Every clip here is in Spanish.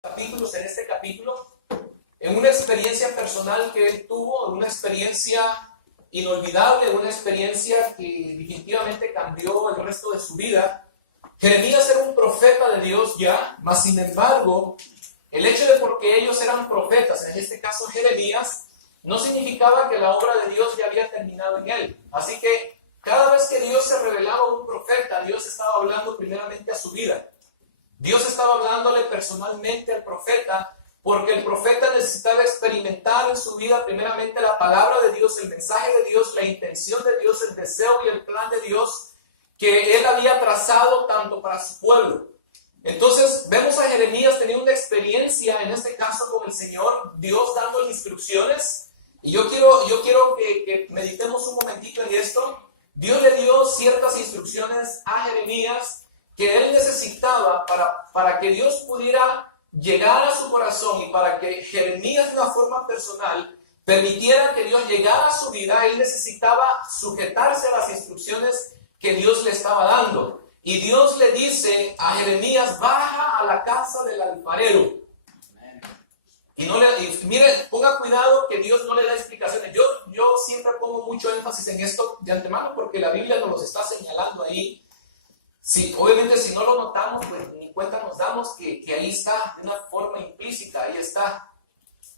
capítulos en este capítulo, en una experiencia personal que él tuvo, una experiencia inolvidable, una experiencia que definitivamente cambió el resto de su vida. Jeremías era un profeta de Dios ya, mas sin embargo, el hecho de porque ellos eran profetas, en este caso Jeremías, no significaba que la obra de Dios ya había terminado en él. Así que cada vez que Dios se revelaba a un profeta, Dios estaba hablando primeramente a su vida. Dios estaba hablándole personalmente al profeta, porque el profeta necesitaba experimentar en su vida primeramente la palabra de Dios, el mensaje de Dios, la intención de Dios, el deseo y el plan de Dios que él había trazado tanto para su pueblo. Entonces vemos a Jeremías teniendo una experiencia, en este caso con el Señor, Dios dándole instrucciones. Y yo quiero que meditemos un momentito en esto. Dios le dio ciertas instrucciones a Jeremías que él necesitaba para que Dios pudiera llegar a su corazón y para que Jeremías de una forma personal permitiera que Dios llegara a su vida. Él necesitaba sujetarse a las instrucciones que Dios le estaba dando. Y Dios le dice a Jeremías: baja a la casa del alfarero. Y mire, ponga cuidado que Dios no le da explicaciones. Yo siempre pongo mucho énfasis en esto de antemano porque la Biblia nos los está señalando ahí. Sí, obviamente si no lo notamos, pues ni cuenta nos damos que ahí está, de una forma implícita, ahí está.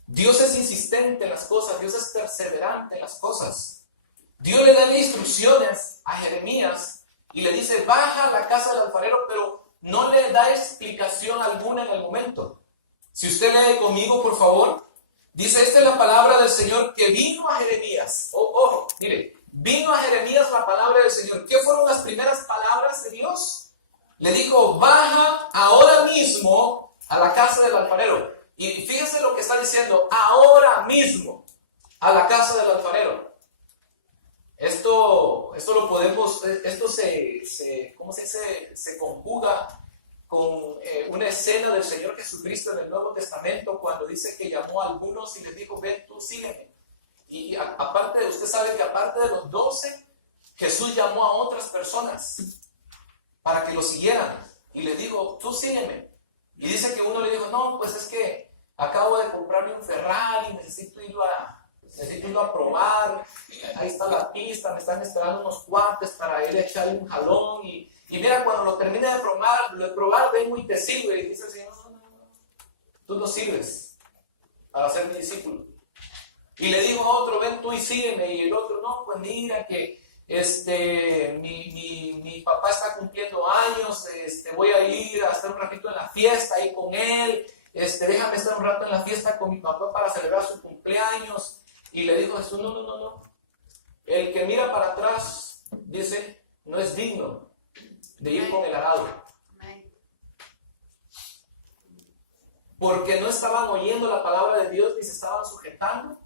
Dios es insistente en las cosas, Dios es perseverante en las cosas. Dios le da instrucciones a Jeremías y le dice: baja a la casa del alfarero, pero no le da explicación alguna en el momento. Si usted lee conmigo, por favor, dice: esta es la palabra del Señor que vino a Jeremías. Ojo, mire, vino a Jeremías la palabra del Señor. ¿Qué fueron las primeras palabras de Dios? Le dijo: baja ahora mismo a la casa del alfarero. Y fíjese lo que está diciendo: ahora mismo a la casa del alfarero. Esto lo podemos, esto ¿cómo se dice? Se conjuga con una escena del Señor Jesucristo en el Nuevo Testamento, cuando dice que llamó a algunos y les dijo: ven tú, sígueme. Y aparte, usted sabe que aparte de los 12, Jesús llamó a otras personas para que lo siguieran. Y le dijo: tú sígueme. Y dice que uno le dijo: no, pues es que acabo de comprarme un Ferrari, necesito irlo a probar. Ahí está la pista, me están esperando unos cuates para ir a echarle un jalón. Y mira, cuando lo termine de probar, vengo y te sirvo. Y dice el Señor: no, tú no sirves para ser mi discípulo. Y le dijo a otro: ven tú y sígueme. Y el otro: no, pues mira que mi papá está cumpliendo años, voy a ir a estar un ratito en la fiesta ahí con él, déjame estar un rato en la fiesta con mi papá para celebrar su cumpleaños. Y le dijo Jesús: no. El que mira para atrás, dice, no es digno de ir con el arado. Porque no estaban oyendo la palabra de Dios ni se estaban sujetando.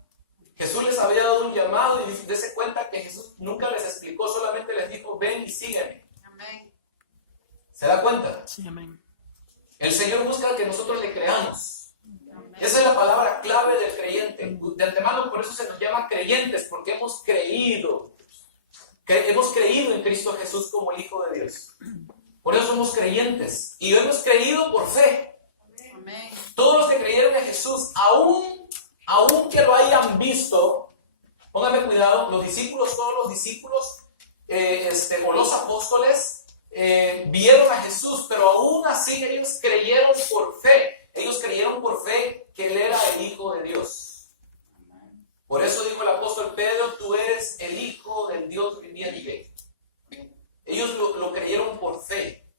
Jesús les había dado un llamado y dése cuenta que Jesús nunca les explicó, solamente les dijo: ven y sígueme. Amén. ¿Se da cuenta? Sí, amén. El Señor busca que nosotros le creamos. Esa es la palabra clave del creyente. De antemano, por eso se nos llama creyentes, porque hemos creído en Cristo Jesús como el Hijo de Dios. Por eso somos creyentes. Y hemos creído por fe. Amén. Todos los que creyeron en Jesús, aún que lo hayan visto, póngame cuidado, todos los discípulos o los apóstoles vieron a Jesús, pero aún así ellos creyeron por fe. Ellos creyeron por fe que Él era el Hijo de Dios. Por eso dijo el apóstol Pedro: tú eres el Hijo del Dios viviente. Ellos lo creyeron por fe.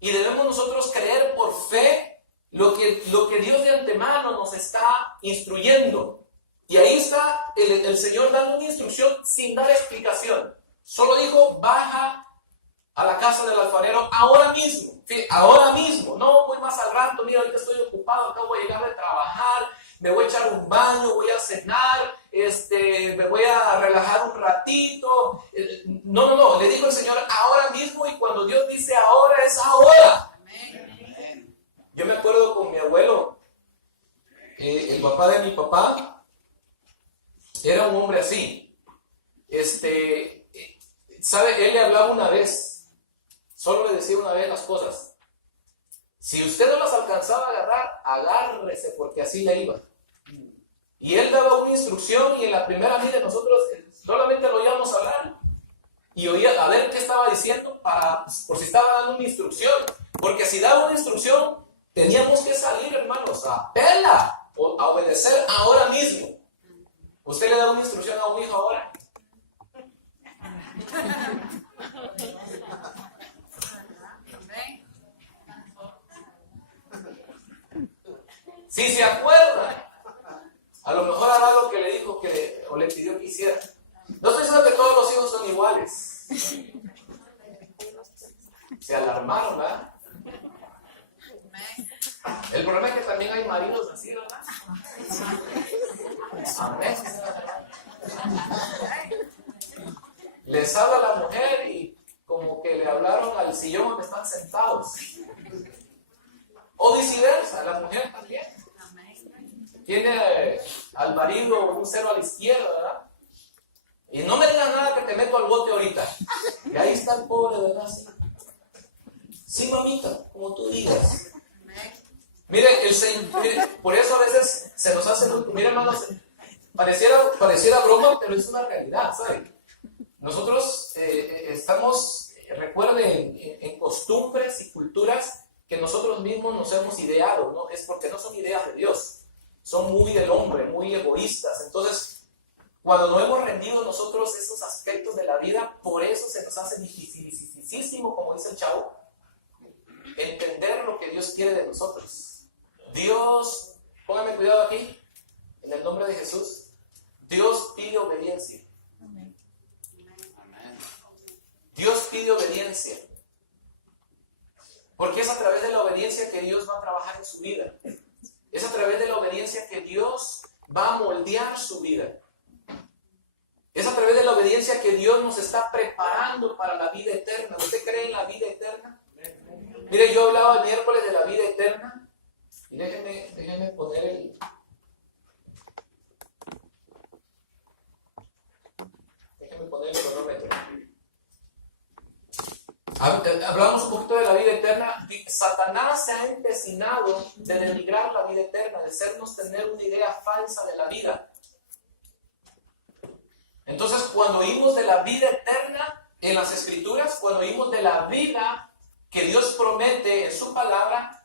Y debemos nosotros creer por fe lo que Dios de antemano nos está instruyendo. Y ahí está el Señor dando una instrucción sin dar explicación. Solo dijo: baja a la casa del alfarero ahora mismo. Ahora mismo, no voy más al rato. Mira, ahorita estoy ocupado, acabo de llegar de trabajar, me voy a echar un baño, voy a cenar, me voy a relajar un ratito. No, le dijo el Señor: ahora mismo. Y cuando Dios dice ahora, es ahora. Amén. Yo me acuerdo con mi abuelo, el papá de mi papá era un hombre así. ¿Sabe? Él le hablaba una vez, solo le decía una vez las cosas. Si usted no las alcanzaba a agarrar, agárrese, porque así le iba. Y él daba una instrucción y en la primera mire nosotros solamente lo oíamos hablar y oía a ver qué estaba diciendo por si estaba dando una instrucción. Porque si daba una instrucción, teníamos que salir, hermanos, a verla o a obedecer ahora mismo. ¿Usted le da una instrucción a un hijo ahora? Si se acuerda, a lo mejor hará lo que le dijo o le pidió que hiciera. No estoy diciendo que todos los hijos son iguales. Se alarmaron, ¿verdad? El problema es que también hay maridos así, ¿verdad? Amén. Les habla la mujer y como que le hablaron al sillón donde están sentados. O viceversa, la mujer también. Tiene al marido un cero a la izquierda, ¿verdad? Y no me digas nada que te meto al bote ahorita. Y ahí está el pobre, ¿verdad? Sí, mamita, como tú digas. Mire, por eso a veces se nos hace muy... Mire, hermanos, pareciera broma, pero es una realidad, ¿sabe? Nosotros estamos, recuerden, en costumbres y culturas que nosotros mismos nos hemos ideado, ¿no? Es porque no son ideas de Dios. Son muy del hombre, muy egoístas. Entonces, cuando no hemos rendido nosotros esos aspectos de la vida, por eso se nos hace dificilísimo, como dice el chavo, entender lo que Dios quiere de nosotros. Dios, póngame cuidado aquí, en el nombre de Jesús, Dios pide obediencia. Dios pide obediencia. Porque es a través de la obediencia que Dios va a trabajar en su vida. Es a través de la obediencia que Dios va a moldear su vida. Es a través de la obediencia que Dios nos está preparando para la vida eterna. ¿Usted cree en la vida eterna? Mire, yo hablaba el miércoles de la vida eterna. Y déjenme poner el... Déjenme poner el cronómetro. Hablamos un poquito de la vida eterna. Satanás se ha empecinado de denigrar la vida eterna, de hacernos tener una idea falsa de la vida. Entonces, cuando oímos de la vida eterna en las Escrituras, cuando oímos de la vida que Dios promete en su palabra,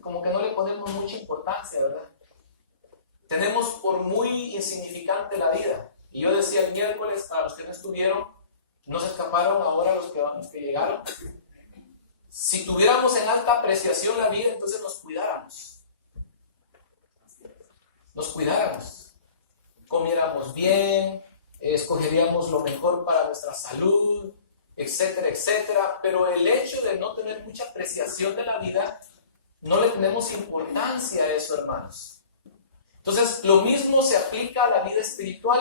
como que no le ponemos mucha importancia, ¿verdad? Tenemos por muy insignificante la vida. Y yo decía el miércoles, para los que no estuvieron, no se escaparon ahora los que llegaron. Si tuviéramos en alta apreciación la vida, entonces nos cuidáramos. Nos cuidáramos. Comiéramos bien, escogeríamos lo mejor para nuestra salud, etcétera, etcétera. Pero el hecho de no tener mucha apreciación de la vida, no le tenemos importancia a eso, hermanos. Entonces, lo mismo se aplica a la vida espiritual.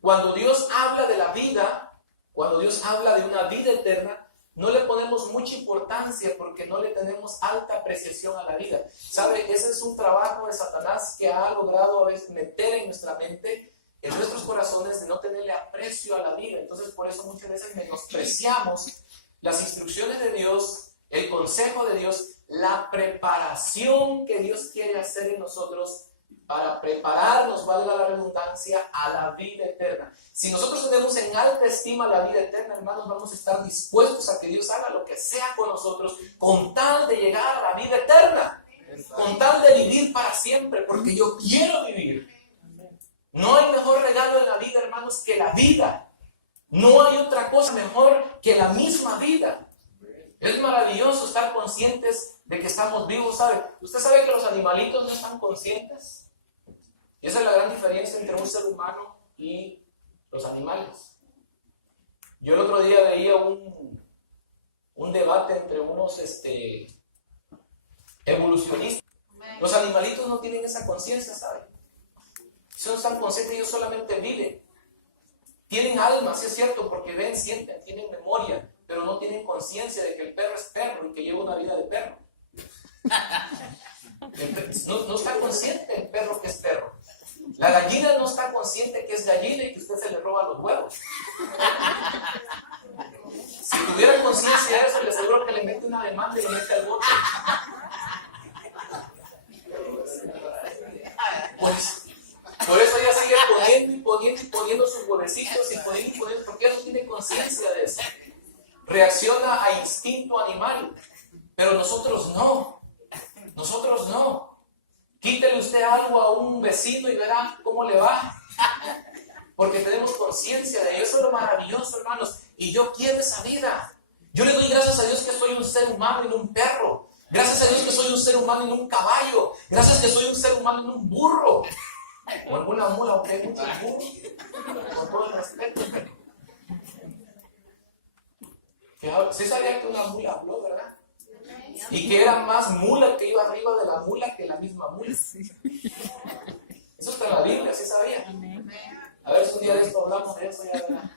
Cuando Dios habla de la vida, cuando Dios habla de una vida eterna, no le ponemos mucha importancia porque no le tenemos alta apreciación a la vida. ¿Sabe? Ese es un trabajo de Satanás que ha logrado meter en nuestra mente, en nuestros corazones, de no tenerle aprecio a la vida. Entonces, por eso muchas veces menospreciamos las instrucciones de Dios, el consejo de Dios, la preparación que Dios quiere hacer en nosotros para prepararnos, valga la redundancia, a la vida eterna. Si nosotros tenemos en alta estima la vida eterna, hermanos, vamos a estar dispuestos a que Dios haga lo que sea con nosotros, con tal de llegar a la vida eterna, con tal de vivir para siempre, porque yo quiero vivir. No hay mejor regalo en la vida, hermanos, que la vida. No hay otra cosa mejor que la misma vida. Es maravilloso estar conscientes de que estamos vivos, ¿sabe? ¿Usted sabe que los animalitos no están conscientes? Y esa es la gran diferencia entre un ser humano y los animales. Yo el otro día veía un debate entre unos evolucionistas. Los animalitos no tienen esa conciencia, ¿saben? Si no están conscientes, ellos solamente viven. Tienen alma, sí es cierto, porque ven, sienten, tienen memoria, pero no tienen conciencia de que el perro es perro y que lleva una vida de perro. No está consciente el perro que es perro. La gallina no está consciente que es gallina y que usted se le roba los huevos. Si tuviera conciencia de eso, le aseguro que le mete una demanda y le mete al bote. poniendo sus huevecitos y poniendo, porque ella no tiene conciencia de eso. Reacciona a instinto animal, pero nosotros no. Nosotros no. Quítele usted algo a un vecino y verá cómo le va. Porque tenemos conciencia de ello. Eso es lo maravilloso, hermanos. Y yo quiero esa vida. Yo le doy gracias a Dios que soy un ser humano y no un perro. Gracias a Dios que soy un ser humano y no un caballo. Gracias que soy un ser humano y no un burro. O alguna mula, aunque hay muchos burros. Con todo el respeto. Sí sabía que una mula habló, ¿verdad? Y que era más mula que iba arriba de la mula que la misma mula. Eso está en la Biblia, ¿sí sabía? A ver si un día de esto hablamos de eso, ya verá.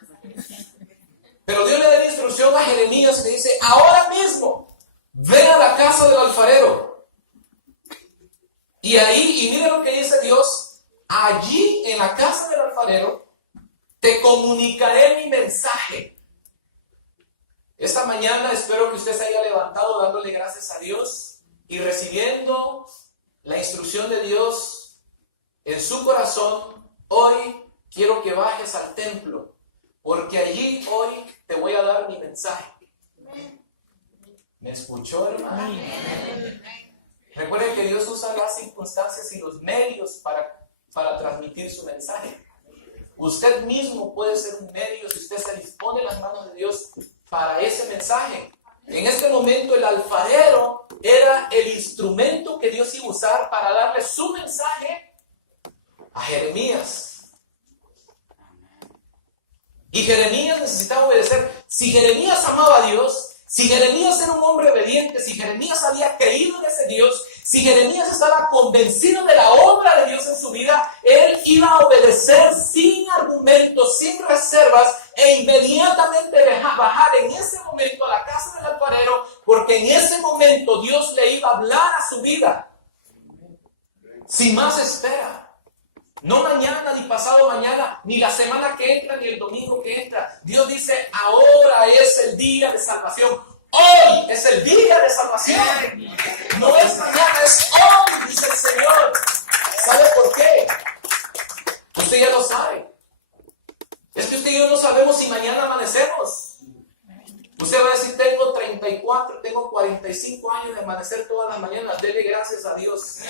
Pero Dios le da la instrucción a Jeremías y le dice: ahora mismo, ve a la casa del alfarero. Y ahí, y mira lo que dice Dios: allí en la casa del alfarero te comunicaré mi mensaje. Esta mañana espero que usted se haya levantado dándole gracias a Dios y recibiendo la instrucción de Dios en su corazón. Hoy quiero que bajes al templo, porque allí hoy te voy a dar mi mensaje. ¿Me escuchó, hermano? Recuerde que Dios usa las circunstancias y los medios para transmitir su mensaje. Usted mismo puede ser un medio si usted se dispone en las manos de Dios para ese mensaje. En este momento el alfarero era el instrumento que Dios iba a usar para darle su mensaje a Jeremías. Y Jeremías necesitaba obedecer. Si Jeremías amaba a Dios, si Jeremías era un hombre obediente, si Jeremías había creído en ese Dios, si Jeremías estaba convencido de la obra de Dios en su vida, él iba a obedecer sin argumentos, sin reservas, e inmediatamente bajar en ese momento a la casa del alfarero, porque en ese momento Dios le iba a hablar a su vida. Sin más espera. No mañana, ni pasado mañana, ni la semana que entra, ni el domingo que entra. Dios dice: ahora es el día de salvación. Hoy es el día de salvación. No es mañana, es hoy, dice el Señor. ¿Sabe por qué? Usted ya lo sabe. Es que usted y yo no sabemos si mañana amanecemos. Usted va a decir: tengo 34, tengo 45 años de amanecer todas las mañanas. Dele gracias a Dios.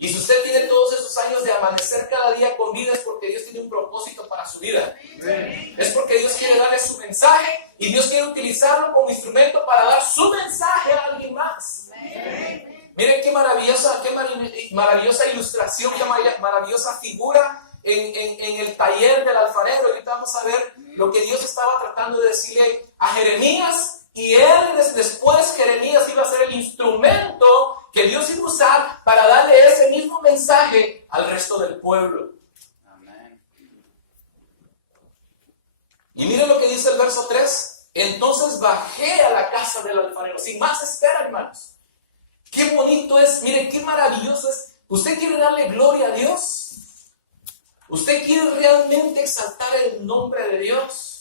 Y si usted tiene todos esos años de amanecer cada día con vida, es porque Dios tiene un propósito para su vida. Es porque Dios quiere darle su mensaje y Dios quiere utilizarlo como instrumento para dar su mensaje a alguien más. Miren qué maravillosa ilustración, qué maravillosa figura en el taller del alfarero. Ahorita vamos a ver lo que Dios estaba tratando de decirle a Jeremías. Y después Jeremías iba a ser el instrumento que Dios iba a usar para darle ese mismo mensaje al resto del pueblo. Amén. Y miren lo que dice el verso 3. Entonces bajé a la casa del alfarero. Sin más espera, hermanos. Qué bonito es, miren qué maravilloso es. ¿Usted quiere darle gloria a Dios? ¿Usted quiere realmente exaltar el nombre de Dios?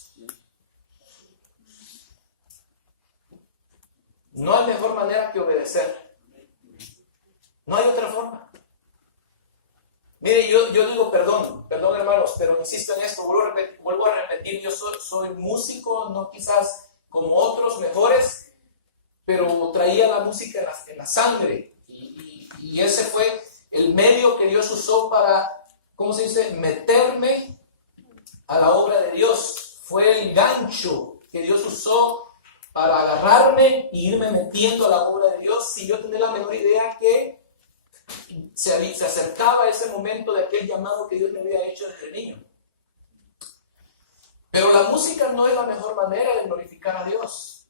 No hay mejor manera que obedecer. No hay otra forma. Mire, yo digo perdón hermanos, pero insisto en esto, vuelvo a repetir, yo soy músico, no quizás como otros mejores, pero traía la música en la sangre. Y ese fue el medio que Dios usó para, ¿cómo se dice?, meterme a la obra de Dios. Fue el gancho que Dios usó para agarrarme e irme metiendo a la obra de Dios, sin yo tener la menor idea que se acercaba ese momento de aquel llamado que Dios me había hecho desde niño. Pero la música no es la mejor manera de glorificar a Dios.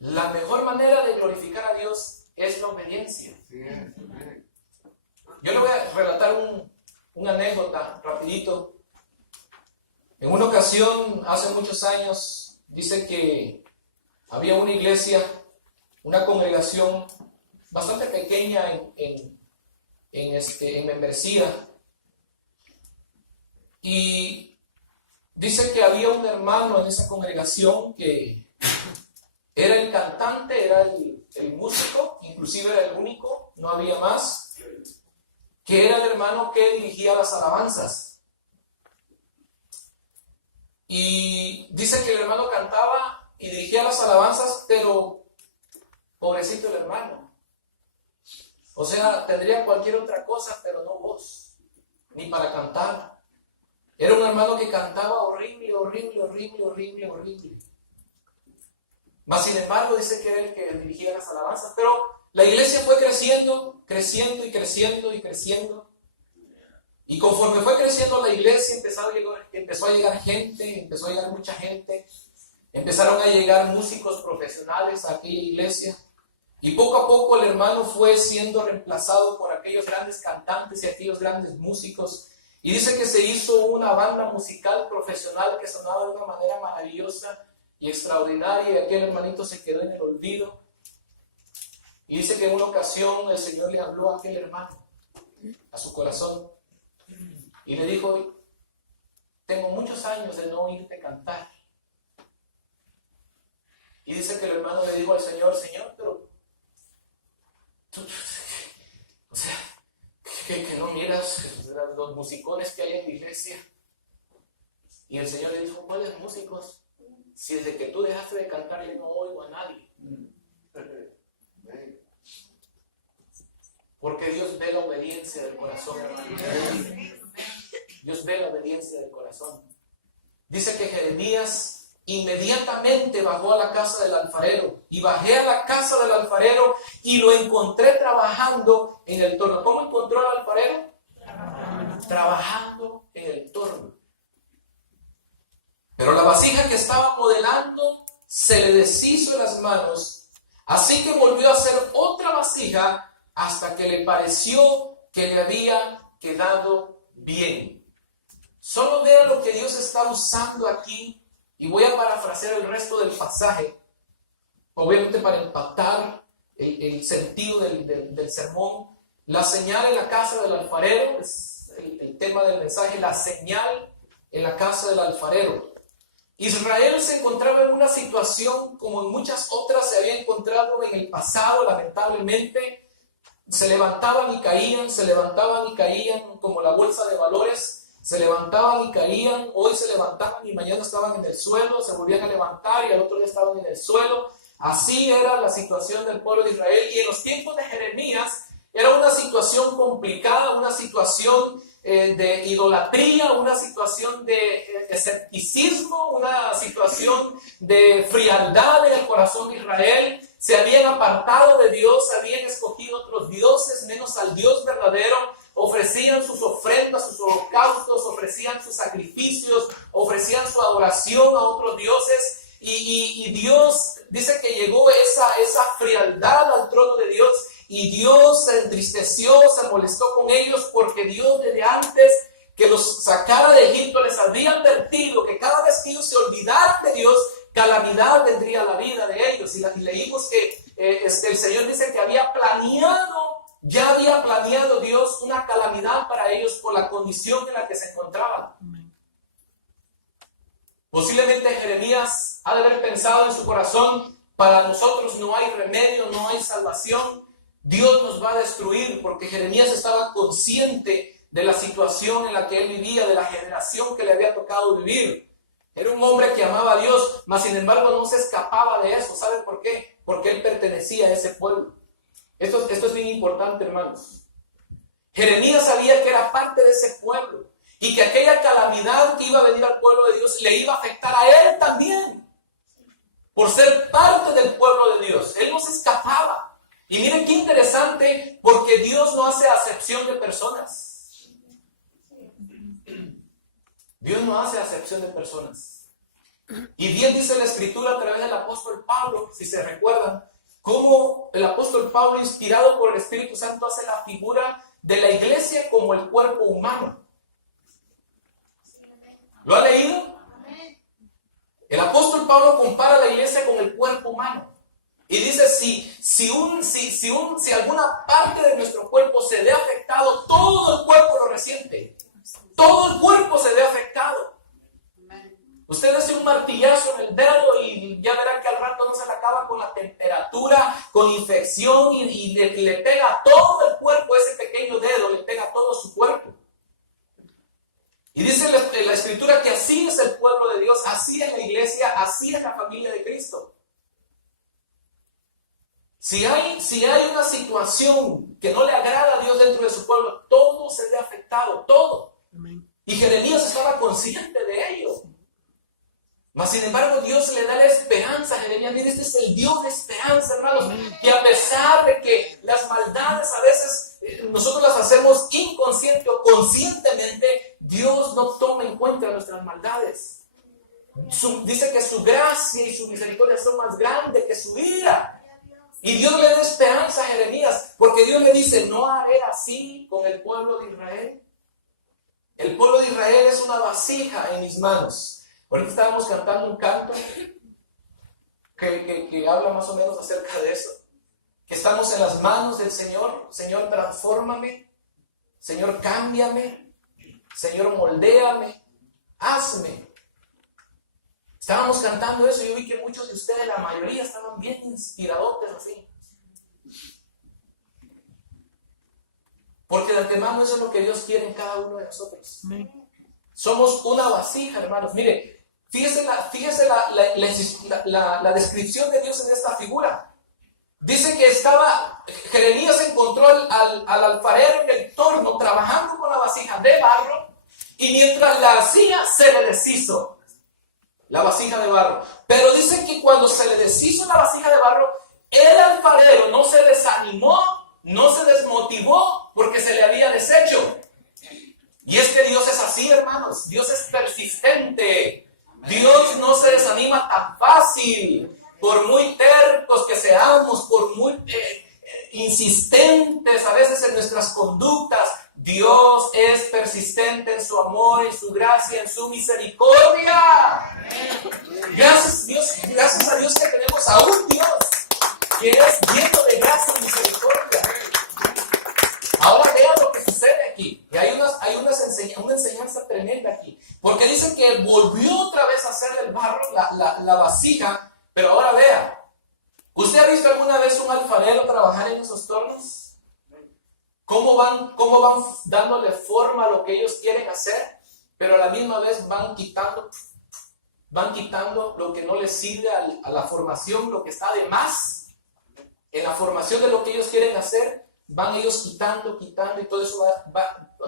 La mejor manera de glorificar a Dios es la obediencia. Yo le voy a relatar una anécdota rapidito. En una ocasión, hace muchos años, dice que había una iglesia, una congregación bastante pequeña en membresía, y dice que había un hermano en esa congregación que era el cantante, era el músico, inclusive era el único, no había más. que era el hermano que dirigía las alabanzas. Y dice que el hermano cantaba y dirigía las alabanzas, pero pobrecito el hermano. O sea, tendría cualquier otra cosa, pero no voz, ni para cantar. Era un hermano que cantaba horrible. Mas sin embargo, dice que era el que dirigía las alabanzas. Pero la iglesia fue creciendo. Y conforme fue creciendo la iglesia, empezó a llegar gente, empezó a llegar mucha gente. Empezaron a llegar músicos profesionales a aquella iglesia. Y poco a poco el hermano fue siendo reemplazado por aquellos grandes cantantes y aquellos grandes músicos. Y dice que se hizo una banda musical profesional que sonaba de una manera maravillosa y extraordinaria. Y aquel hermanito se quedó en el olvido. Y dice que en una ocasión el Señor le habló a aquel hermano, a su corazón. Y le dijo: tengo muchos años de no oírte cantar. Y dice que el hermano le dijo al Señor: Señor, pero o sea, que no miras los musicones que hay en la iglesia. Y el Señor le dijo: ¿cuáles músicos? Si desde que tú dejaste de cantar yo no oigo a nadie. Porque Dios ve la obediencia del corazón, hermano. Dios ve la obediencia del corazón. Dice que Jeremías inmediatamente bajó a la casa del alfarero. Y bajé a la casa del alfarero y lo encontré trabajando en el torno. ¿Cómo encontró al alfarero? Trabajando en el torno. Pero la vasija que estaba modelando se le deshizo en las manos. Así que volvió a hacer otra vasija hasta que le pareció que le había quedado bien. Solo vea lo que Dios está usando aquí. Y voy a parafrasear el resto del pasaje, obviamente para empatar el sentido del sermón. La señal en la casa del alfarero, es el tema del mensaje, la señal en la casa del alfarero. Israel se encontraba en una situación como en muchas otras se había encontrado en el pasado, lamentablemente. Se levantaban y caían como la bolsa de valores. Se levantaban y caían, hoy se levantaban y mañana estaban en el suelo, se volvían a levantar y al otro día estaban en el suelo. Así era la situación del pueblo de Israel. Y en los tiempos de Jeremías era una situación complicada, una situación de idolatría, una situación de escepticismo, una situación de frialdad en el corazón de Israel. Se habían apartado de Dios, habían escogido otros dioses menos al Dios verdadero. Ofrecían sus ofrendas, sus holocaustos, ofrecían sus sacrificios, ofrecían su adoración a otros dioses. Y Dios dice que llegó esa frialdad al trono de Dios. Y Dios se entristeció, se molestó con ellos, porque Dios desde antes que los sacara de Egipto les había advertido que cada vez que ellos se olvidaran de Dios, calamidad vendría a la vida de ellos. Y leímos que el Señor dice que ya había planeado Dios una calamidad para ellos por la condición en la que se encontraban. Posiblemente Jeremías ha de haber pensado en su corazón: para nosotros no hay remedio, no hay salvación, Dios nos va a destruir, porque Jeremías estaba consciente de la situación en la que él vivía, de la generación que le había tocado vivir. Era un hombre que amaba a Dios, mas sin embargo no se escapaba de eso. ¿Saben por qué? Porque él pertenecía a ese pueblo. Esto es bien importante, hermanos. Jeremías sabía que era parte de ese pueblo y que aquella calamidad que iba a venir al pueblo de Dios le iba a afectar a él también, por ser parte del pueblo de Dios. Él no se escapaba. Y miren qué interesante, porque Dios no hace acepción de personas. Dios no hace acepción de personas. Y bien dice la Escritura a través del apóstol Pablo, si se recuerdan, cómo el apóstol Pablo, inspirado por el Espíritu Santo, hace la figura de la iglesia como el cuerpo humano. ¿Lo ha leído? El apóstol Pablo compara la iglesia con el cuerpo humano. Y dice, si alguna parte de nuestro cuerpo se ve afectado, todo el cuerpo lo resiente. Todo el cuerpo se ve afectado. Usted hace un martillazo en el dedo y ya verá que al rato no se le acaba con la temperatura, con infección y le pega a todo el cuerpo ese pequeño dedo, le pega a todo Y dice la Escritura que así es el pueblo de Dios, así es la iglesia, así es la familia de Cristo. Si hay una situación que no le agrada a Dios dentro de su pueblo, todo se ve afectado, todo. Amén. Y Jeremías estaba consciente de ello. Mas sin embargo Dios le da la esperanza a Jeremías. Mire, este es el Dios de esperanza, hermanos, que a pesar de que las maldades a veces nosotros las hacemos inconsciente o conscientemente, Dios no toma en cuenta nuestras maldades. Dice que su gracia y su misericordia son más grandes que su ira. Y Dios le da esperanza a Jeremías, porque Dios le dice, no haré así con el pueblo de Israel. El pueblo de Israel es una vasija en mis manos. Ahorita estábamos cantando un canto que habla más o menos acerca de eso. Que estamos en las manos del Señor. Señor, transfórmame. Señor, cámbiame. Señor, moldéame. Hazme. Estábamos cantando eso y yo vi que muchos de ustedes, la mayoría, estaban bien inspiradotes así. Porque de antemano eso es lo que Dios quiere en cada uno de nosotros. Somos una vasija, hermanos. Mire, fíjese la descripción de Dios en esta figura. Dice que Jeremías encontró al alfarero en el torno trabajando con la vasija de barro y mientras la hacía se le deshizo la vasija de barro. Pero dice que cuando se le deshizo la vasija de barro, el alfarero no se desanimó, no se desmotivó porque se le había deshecho. Y es que Dios es así, hermanos. Dios es persistente. Dios no se desanima tan fácil. Por muy tercos que seamos, por muy insistentes a veces en nuestras conductas, Dios es persistente en su amor, en su gracia, en su misericordia. Gracias a Dios que tenemos a un Dios que es lleno de gracia y misericordia. Ahora vean lo que sucede aquí. Y hay una enseñanza tremenda aquí. Porque dicen que volvió otra vez a hacer del barro la vasija. Pero ahora vea. ¿Usted ha visto alguna vez un alfarero trabajar en esos tornos? ¿Cómo van dándole forma a lo que ellos quieren hacer? Pero a la misma vez van quitando lo que no les sirve a la formación, lo que está de más. En la formación de lo que ellos quieren hacer, van ellos quitando y todo eso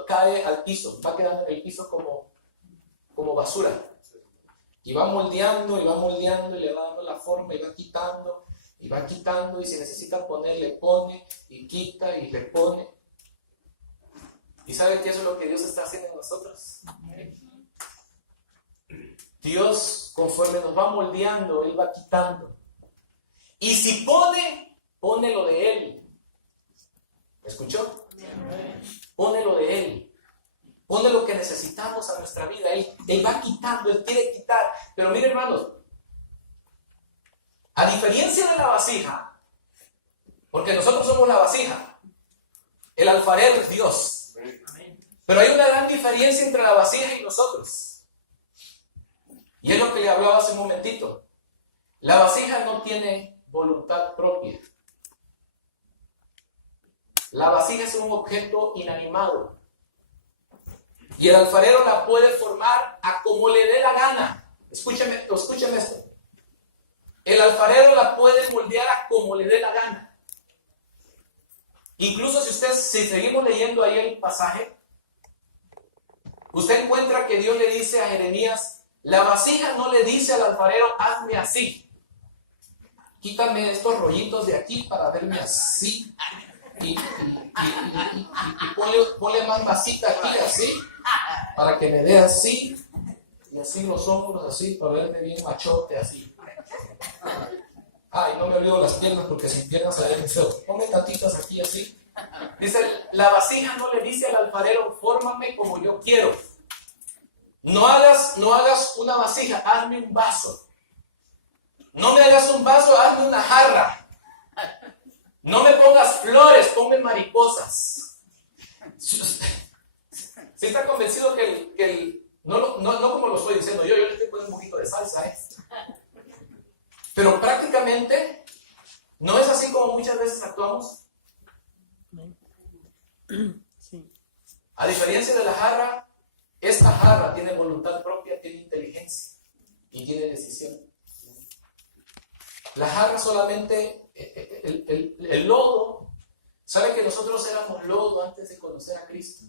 cae al piso, va quedando el piso como basura. Y va moldeando y le va dando la forma y va quitando y si necesita poner, le pone y quita y le pone. ¿Y sabe qué es lo que Dios está haciendo en nosotros? Dios, conforme nos va moldeando, Él va quitando. Y si pone lo de Él. ¿Me escuchó? Pone lo de Él. Pone lo que necesitamos a nuestra vida. Él va quitando, Él quiere quitar. Pero mire, hermanos, a diferencia de la vasija, porque nosotros somos la vasija, el alfarero es Dios. Pero hay una gran diferencia entre la vasija y nosotros. Y es lo que le hablaba hace un momentito. La vasija no tiene voluntad propia. La vasija es un objeto inanimado. Y el alfarero la puede formar a como le dé la gana. Escúcheme esto. El alfarero la puede moldear a como le dé la gana. Incluso si seguimos leyendo ahí el pasaje, usted encuentra que Dios le dice a Jeremías, la vasija no le dice al alfarero, hazme así. Quítame estos rollitos de aquí para verme así. Y ponle más masita aquí así, para que me dé así. Y así los hombros así, para verme bien machote así. Ay, no me olvido las piernas porque sin piernas se ven feo. Ponme tantitas aquí así. Dice, la vasija no le dice al alfarero, fórmame como yo quiero. No hagas una vasija, hazme un vaso. No me hagas un vaso, hazme una jarra. No me pongas flores, ponme mariposas. ¿Sí está convencido que no como lo estoy diciendo yo le estoy poniendo un poquito de salsa, Pero prácticamente no es así como muchas veces actuamos. A diferencia de la jarra, esta esta jarra tiene voluntad propia, tiene inteligencia y tiene decisión. La jarra solamente, el lodo, ¿sabe que nosotros éramos lodo antes de conocer a Cristo?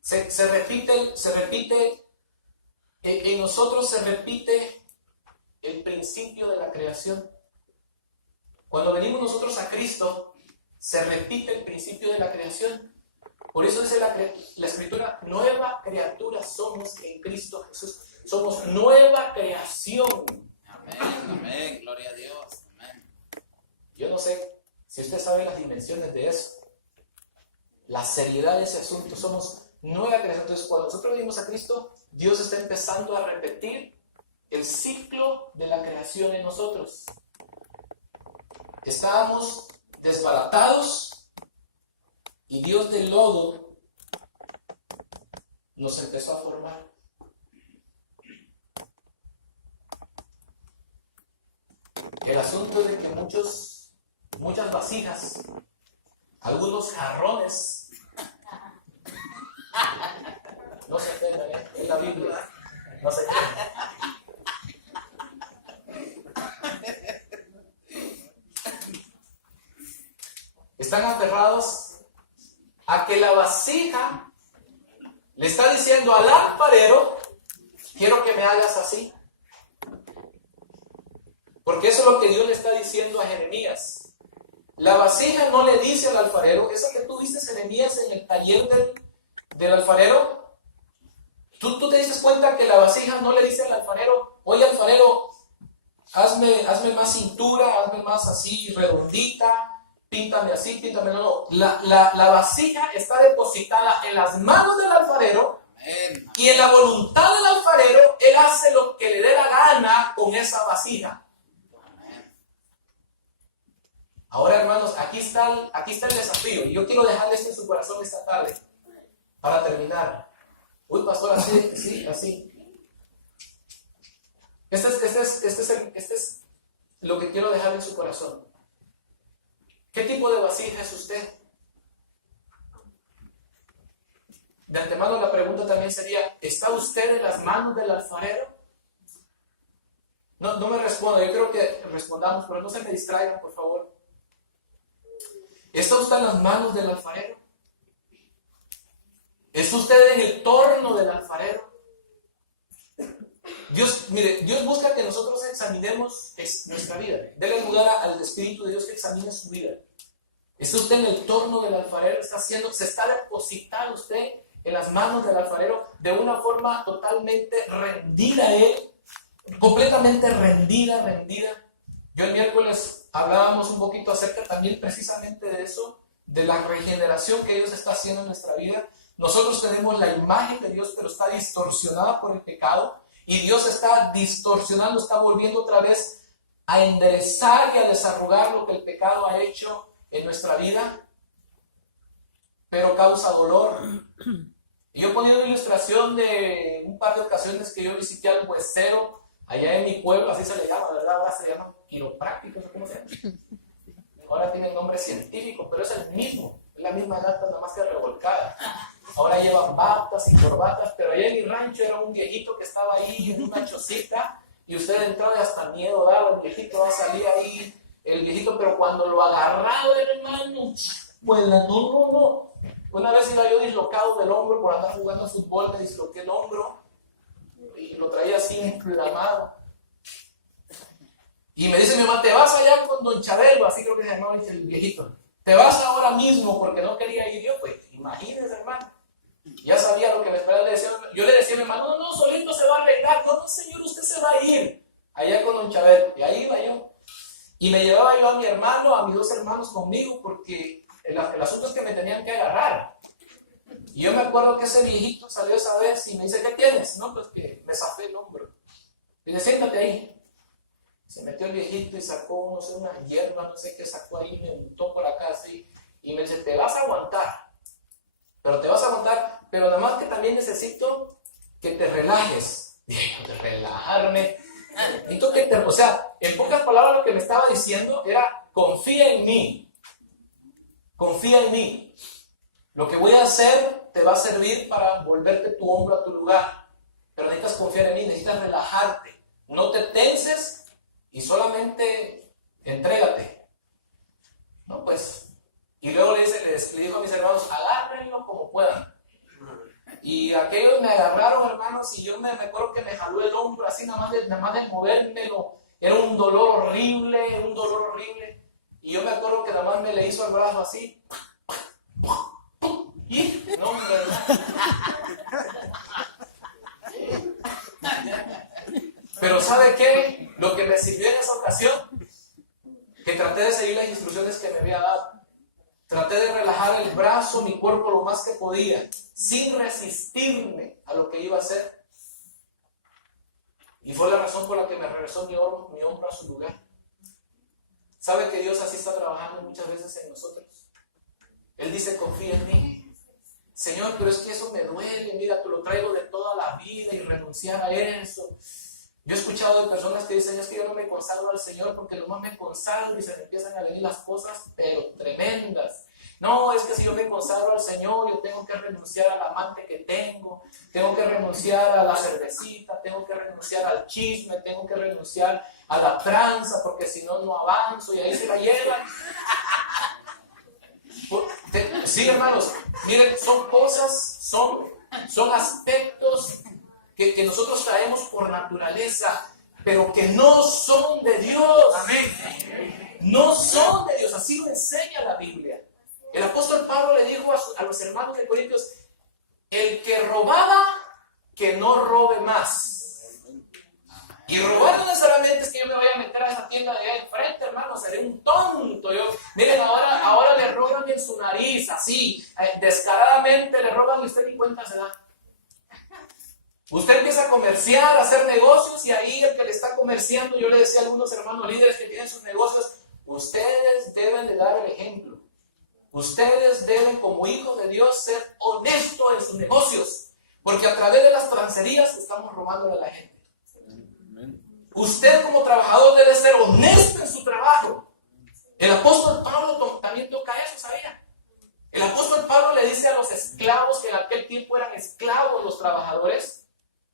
Se repite, en nosotros se repite el principio de la creación. Cuando venimos nosotros a Cristo, se repite el principio de la creación. Por eso dice la Escritura, nueva criatura somos en Cristo Jesús. Somos nueva creación. Amén, amén, gloria a Dios. Amén. Yo no sé si usted sabe las dimensiones de eso, la seriedad de ese asunto. Somos nueva creación. Entonces, cuando nosotros venimos a Cristo, Dios está empezando a repetir el ciclo de la creación en nosotros. Estábamos desbaratados y Dios del lodo nos empezó a formar. El asunto es de que muchas vasijas, algunos jarrones, no se ofendan, en la Biblia, no se ofendan. Están aferrados a que la vasija le está diciendo al alfarero, quiero que me hagas así. Porque eso es lo que Dios le está diciendo a Jeremías. La vasija no le dice al alfarero, esa que tú viste, Jeremías, en el taller del alfarero. Tú te dices cuenta que la vasija no le dice al alfarero, oye alfarero, hazme más cintura, hazme más así redondita, píntame así, píntame no. La vasija está depositada en las manos del alfarero. Amén. Y en la voluntad del alfarero, él hace lo que le dé la gana con esa vasija. Ahora, hermanos, aquí está el desafío. Y yo quiero dejarle esto en su corazón esta tarde, para terminar. Uy, pastor, así, sí, así. Este es lo que quiero dejar en su corazón. ¿Qué tipo de vasija es usted? De antemano la pregunta también sería, ¿está usted en las manos del alfarero? No me responda, yo creo que respondamos, pero no se me distraigan, por favor. ¿Está usted en las manos del alfarero? ¿Está usted en el torno del alfarero? Dios busca que nosotros examinemos nuestra vida. Dele lugar al Espíritu de Dios que examine su vida. ¿Está usted en el torno del alfarero? ¿Se está depositando usted en las manos del alfarero de una forma totalmente rendida a él? Completamente rendida. Yo el miércoles hablábamos un poquito acerca también precisamente de eso, de la regeneración que Dios está haciendo en nuestra vida. Nosotros tenemos la imagen de Dios, pero está distorsionada por el pecado. Y Dios está distorsionando, está volviendo otra vez a enderezar y a desarrugar lo que el pecado ha hecho en nuestra vida, pero causa dolor. Y yo he ponido una ilustración de un par de ocasiones que yo visité al huesero allá en mi pueblo, así se le llama, ¿verdad? Ahora se llama quiropráctico, ¿no? ¿Cómo se llama? Ahora tiene nombre científico, pero es el mismo, es la misma gata, nada más que revolcada. Ahora llevan batas y corbatas, pero allá en mi rancho era un viejito que estaba ahí en una chocita y usted entraba y hasta miedo daba, el viejito va a salir ahí, el viejito, pero cuando lo agarraba, hermano, pues no. Una vez iba yo dislocado del hombro por andar jugando fútbol, me disloqué el hombro y lo traía así inflamado. Y me dice mi mamá, te vas allá con don Chabelo, así creo que se llamaba el viejito. Te vas ahora mismo porque no quería ir yo, pues imagínese, hermano. Ya sabía lo que me esperaba. Yo le decía a mi hermano, no, solito se va a arreglar. No, señor, usted se va a ir allá con don Chabelo. Y ahí iba yo. Y me llevaba yo a mi hermano, a mis dos hermanos conmigo, porque el asunto es que me tenían que agarrar. Y yo me acuerdo que ese viejito salió esa vez y me dice, ¿qué tienes? No, pues que me zafé el hombro. Y dice, siéntate ahí. Se metió el viejito y sacó, no sé, una hierba, no sé qué sacó ahí, me untó por acá así. Y me dice, te vas a aguantar. Pero nada más que también necesito que te relajes. Dije, relajarme. Necesito que o sea, en pocas palabras lo que me estaba diciendo era, confía en mí. Confía en mí. Lo que voy a hacer te va a servir para volverte tu hombro a tu lugar. Pero necesitas confiar en mí, necesitas relajarte. No te tenses y solamente entrégate. No, pues. Y luego le dijo a mis hermanos, agárrenlo como puedan. Y aquellos me agarraron, hermanos, y yo me acuerdo que me jaló el hombro así, nada más de movérmelo. Era un dolor horrible, Y yo me acuerdo que nada más me le hizo el brazo así. Y no, pero ¿sabe qué? Lo que me sirvió en esa ocasión, que traté de seguir las instrucciones que me había dado. Traté de relajar el brazo, mi cuerpo lo más que podía, sin resistirme a lo que iba a hacer. Y fue la razón por la que me regresó mi hombro a su lugar. ¿Sabe que Dios así está trabajando muchas veces en nosotros? Él dice, confía en mí. Señor, pero es que eso me duele, mira, te lo traigo de toda la vida y renunciar a eso. Yo he escuchado de personas que dicen, es que yo no me consagro al Señor porque nomás me consagro y se me empiezan a venir las cosas, pero tremendas. No, es que si yo me consagro al Señor, yo tengo que renunciar al amante que tengo que renunciar a la cervecita, tengo que renunciar al chisme, tengo que renunciar a la tranza, porque si no, no avanzo, y ahí se la llevan. Sí, hermanos, miren, son cosas, son aspectos que nosotros traemos por naturaleza, pero que no son de Dios. Amén. No son de Dios, así lo enseña la Biblia. El apóstol Pablo le dijo a los hermanos de Corintios, el que robaba, que no robe más. Y robar no necesariamente es que yo me vaya a meter a esa tienda de allá enfrente, hermano, seré un tonto. Miren, ahora le roban en su nariz, así, descaradamente le roban y usted ni cuenta se da. Usted empieza a comerciar, a hacer negocios, y ahí el que le está comerciando, yo le decía a algunos hermanos líderes que tienen sus negocios, ustedes deben de dar el ejemplo. Ustedes deben, como hijos de Dios, ser honestos en sus negocios, porque a través de las transerías estamos robándole a la gente. Usted como trabajador debe ser honesto en su trabajo. El apóstol Pablo también toca eso, ¿sabía? El apóstol Pablo le dice a los esclavos, que en aquel tiempo eran esclavos los trabajadores.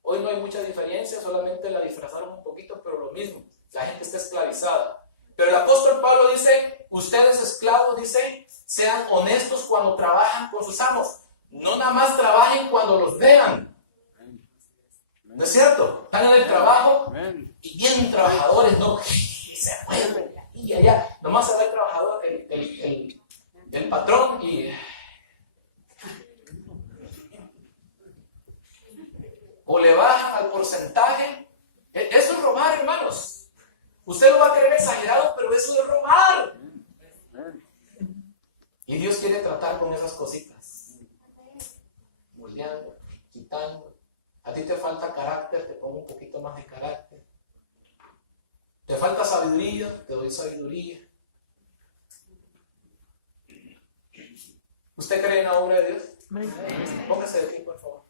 Hoy no hay mucha diferencia, solamente la disfrazaron un poquito, pero lo mismo, la gente está esclavizada. Pero el apóstol Pablo dice, ustedes esclavos, dice, sean honestos cuando trabajan con sus amos. No nada más trabajen cuando los vean. ¿No es cierto? Están en el trabajo y bien trabajadores, ¿no? Se mueven de aquí y allá. Nomás se ve el trabajador, el patrón y... o le bajan al porcentaje. Eso es robar, hermanos. Usted lo va a creer exagerado, pero eso es robar. Y Dios quiere tratar con esas cositas. Moldeando, quitando. A ti te falta carácter, te pongo un poquito más de carácter. Te falta sabiduría, te doy sabiduría. ¿Usted cree en la obra de Dios? Póngase de pie, por favor.